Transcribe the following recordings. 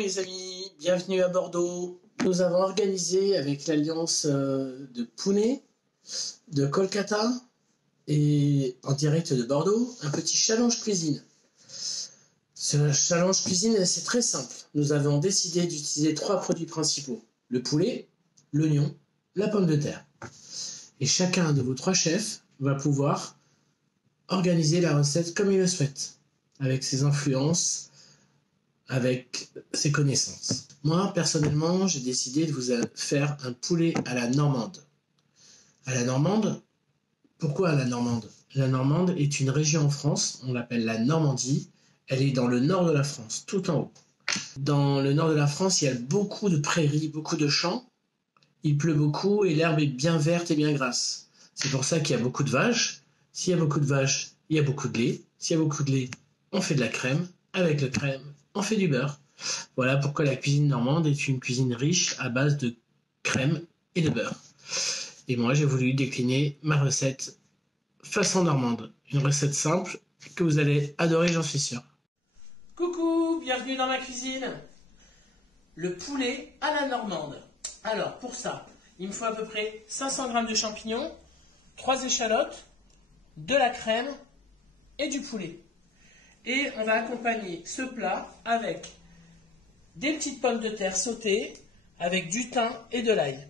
Mes amis, bienvenue à Bordeaux. Nous avons organisé avec l'alliance de Pune, de Kolkata et en direct de Bordeaux, un petit challenge cuisine. Ce challenge cuisine, c'est très simple. Nous avons décidé d'utiliser 3 produits principaux. Le poulet, l'oignon, la pomme de terre. Et chacun de vos 3 chefs va pouvoir organiser la recette comme il le souhaite, avec ses influences, avec ses connaissances. Moi, personnellement, j'ai décidé de vous faire un poulet à la normande. À la normande, pourquoi à la normande? La Normande est une région en France, on l'appelle la Normandie. Elle est dans le nord de la France, tout en haut. Dans le nord de la France, il y a beaucoup de prairies, beaucoup de champs. Il pleut beaucoup et l'herbe est bien verte et bien grasse. C'est pour ça qu'il y a beaucoup de vaches. S'il y a beaucoup de vaches, il y a beaucoup de lait. S'il y a beaucoup de lait, on fait de la crème. Avec la crème, on fait du beurre. Voilà pourquoi la cuisine normande est une cuisine riche à base de crème et de beurre. Et moi, j'ai voulu décliner ma recette façon normande. Une recette simple que vous allez adorer, j'en suis sûr. Coucou, bienvenue dans ma cuisine. Le poulet à la normande. Alors, pour ça, il me faut à peu près 500 g de champignons, 3 échalotes, de la crème et du poulet. Et on va accompagner ce plat avec des petites pommes de terre sautées, avec du thym et de l'ail.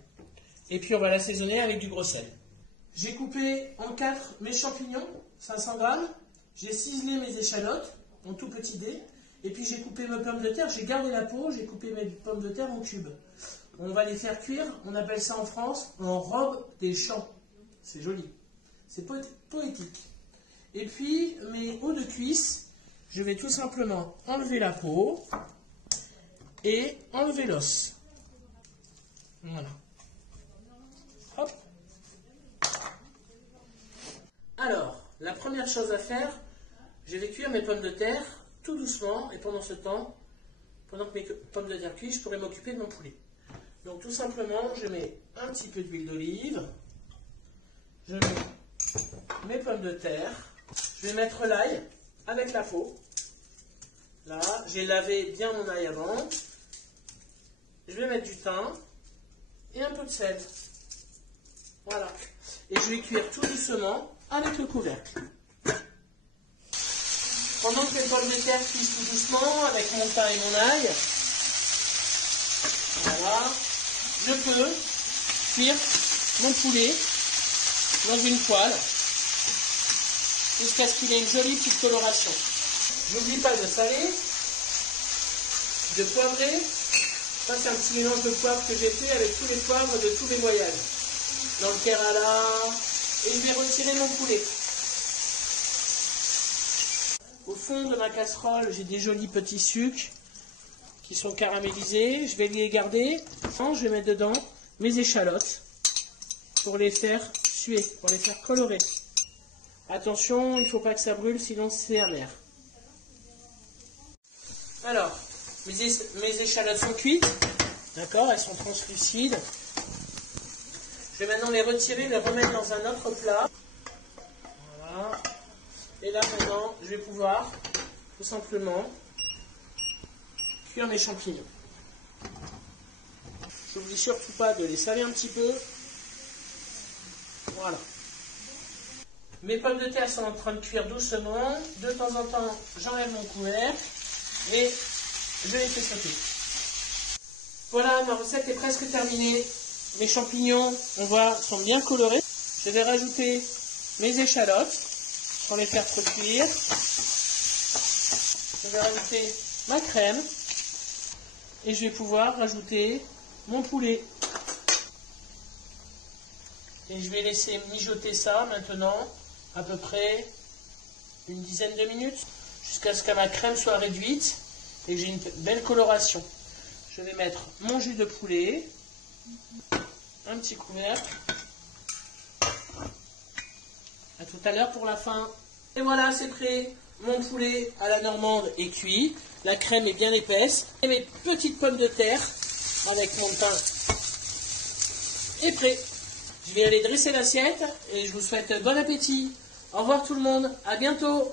Et puis on va l'assaisonner avec du gros sel. J'ai coupé en 4 mes champignons, 500 g. J'ai ciselé mes échalotes en tout petits dés. Et puis j'ai coupé mes pommes de terre, j'ai gardé la peau, j'ai coupé mes pommes de terre en cubes. On va les faire cuire, on appelle ça en France en robe des champs. C'est joli, c'est poétique. Et puis mes os de cuisse, je vais tout simplement enlever la peau et enlever l'os. Voilà. Hop. Alors, la première chose à faire, je vais cuire mes pommes de terre tout doucement, et pendant ce temps, pendant que mes pommes de terre cuisent, je pourrai m'occuper de mon poulet. Donc tout simplement, je mets un petit peu d'huile d'olive, je mets mes pommes de terre, je vais mettre l'ail avec la peau. Là, j'ai lavé bien mon ail avant. Je vais mettre du thym et un peu de sel. Voilà. Et je vais cuire tout doucement avec le couvercle. Pendant que les pommes de terre cuisent tout doucement avec mon thym et mon ail, voilà, je peux cuire mon poulet dans une poêle jusqu'à ce qu'il ait une jolie petite coloration. N'oublie pas de saler, de poivrer. Ça, c'est un petit mélange de poivre que j'ai fait avec tous les poivres de tous les voyages. Dans le Kerala. Et je vais retirer mon poulet. Au fond de ma casserole, j'ai des jolis petits sucres qui sont caramélisés. Je vais les garder. Je vais mettre dedans mes échalotes pour les faire suer, pour les faire colorer. Attention, il ne faut pas que ça brûle, sinon c'est amer. Alors, mes échalotes sont cuites. D'accord, elles sont translucides. Je vais maintenant les retirer, les remettre dans un autre plat. Voilà. Et là maintenant, je vais pouvoir tout simplement cuire mes champignons. J'oublie surtout pas de les saler un petit peu. Voilà. Mes pommes de terre sont en train de cuire doucement. De temps en temps, j'enlève mon couvercle et je les fais sauter. Voilà, ma recette est presque terminée. Mes champignons, on voit, sont bien colorés. Je vais rajouter mes échalotes pour les faire cuire. Je vais rajouter ma crème et je vais pouvoir rajouter mon poulet. Et je vais laisser mijoter ça maintenant à peu près une dizaine de minutes jusqu'à ce que ma crème soit réduite et que j'ai une belle coloration. Je vais mettre mon jus de poulet, un petit couvercle. À tout à l'heure pour la fin. Et voilà, c'est prêt. Mon poulet à la normande est cuit. La crème est bien épaisse. Et mes petites pommes de terre avec mon thym est prêt. Je vais aller dresser l'assiette et je vous souhaite bon appétit. Au revoir tout le monde. À bientôt.